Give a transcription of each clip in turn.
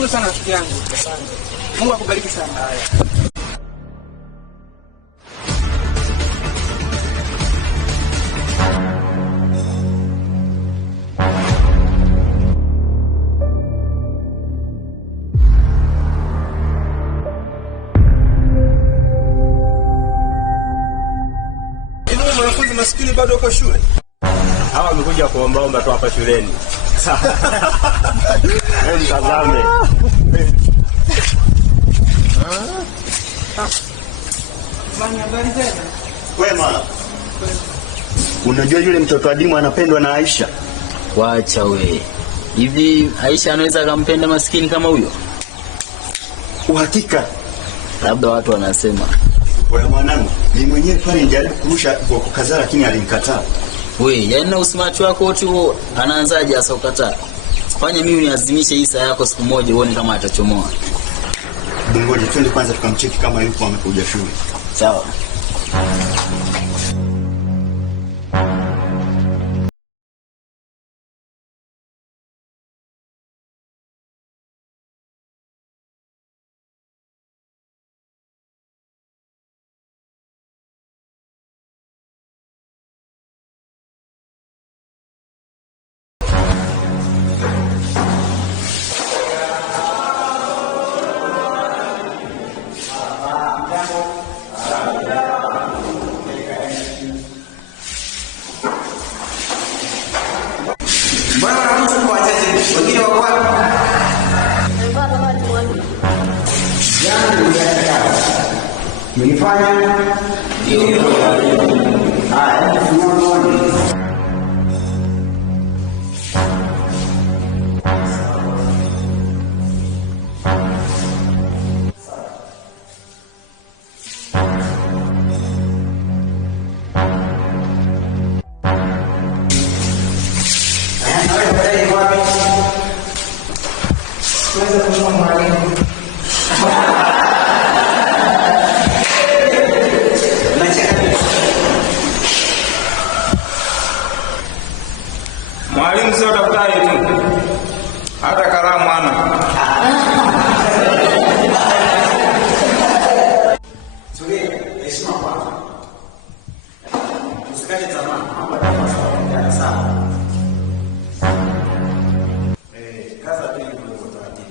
Nashukuru sana rafiki yangu. Asante. Mungu akubariki sana. Haya. Mwanafunzi maskini bado uko shule? Hawa wamekuja kuomba tu hapa shuleni. Mtazame. Bwana, habari zenu? Wema. Unajua yule mtoto adimu anapendwa na Aisha? Wacha we. Hivi Aisha anaweza kumpenda maskini kama huyo? Uhakika. Labda watu wanasema. Wewe mwanangu, ni mwenyewe pale nijaribu kurusha kwa kukaza lakini alinikataa. We, yaani na usimacho wako wote huo anaanzaje asa ukataa? Fanya mimi niazimishe hii saa yako siku moja uone kama atachomoa. Ngoja twende kwanza tukamcheki kama yuko amekuja shule. Sawa. Mbona mtu kwa wachache wengine wako wapi? Jana niliacha. Nilifanya ndio. Haya, tunaona. Mwalimu sio daftari tu. Hata kalamu ana. Tulia, heshima kwanza. Usikate tamaa, mambo yatakuwa sawa. Kaza tu hiyo kwa taratibu.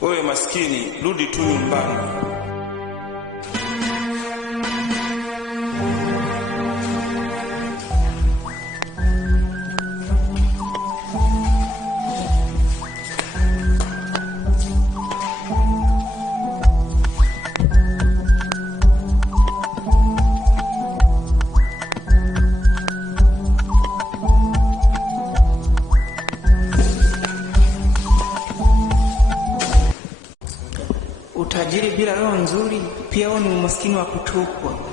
Wewe maskini, rudi tu nyumbani. Utajiri bila roho nzuri pia ni umaskini wa kutupwa.